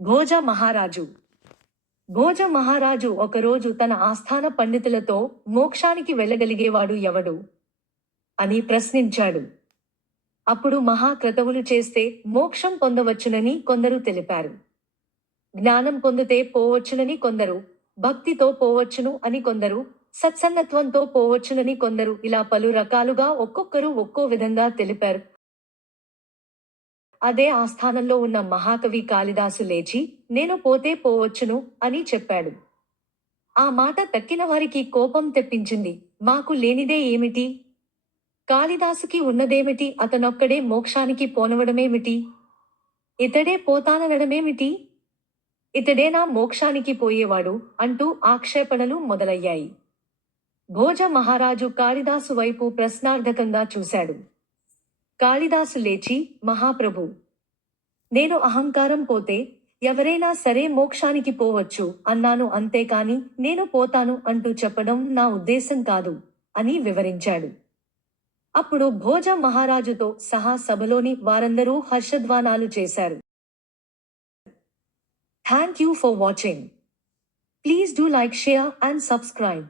భోజ మహారాజు. భోజ మహారాజు ఒకరోజు తన ఆస్థాన పండితులతో మోక్షానికి వెళ్ళగలిగేవాడు ఎవడు? అని ప్రశ్నించాడు. అప్పుడు మహాక్రతవులు చేస్తే మోక్షం పొందవచ్చునని కొందరు తెలిపారు. జ్ఞానం పొందితే పోవచ్చునని కొందరు భక్తితో పోవచ్చును అని కొందరు సత్సన్నత్వంతో పోవచ్చునని కొందరు ఇలా పలు రకాలుగా ఒక్కొక్కరు ఒక్కో విధంగా తెలిపారు. అదే ఆస్థానంలో ఉన్న మహాకవి కాళిదాసు లేచి నేను పోతే పోవచ్చును అని చెప్పాడు. ఆ మాట తక్కిన వారికి కోపం తెప్పించింది. మాకు లేనిదే ఏమిటి? కాళిదాసుకి ఉన్నదేమిటి? అతనొక్కడే మోక్షానికి పోనవడమేమిటి? ఇతడే పోతాననడమేమిటి? ఇతడేనా మోక్షానికి పోయేవాడు అంటూ ఆక్షేపణలు మొదలయ్యాయి. భోజ మహారాజు కాళిదాసు వైపు ప్రశ్నార్థకంగా చూశాడు. కాళిదాసు లేచి మహాప్రభు నేను అహంకారం పోతే ఎవరైనా సరే మోక్షానికి పోవచ్చు అన్నాను. అంతేకాని నేను పోతాను అంటూ చెప్పడం నా ఉద్దేశం కాదు అని వివరించాడు. అప్పుడు భోజ మహారాజుతో సహా సభలోని వారందరూ హర్షధ్వానాలు చేశారు. Thank you for watching please do like share and subscribe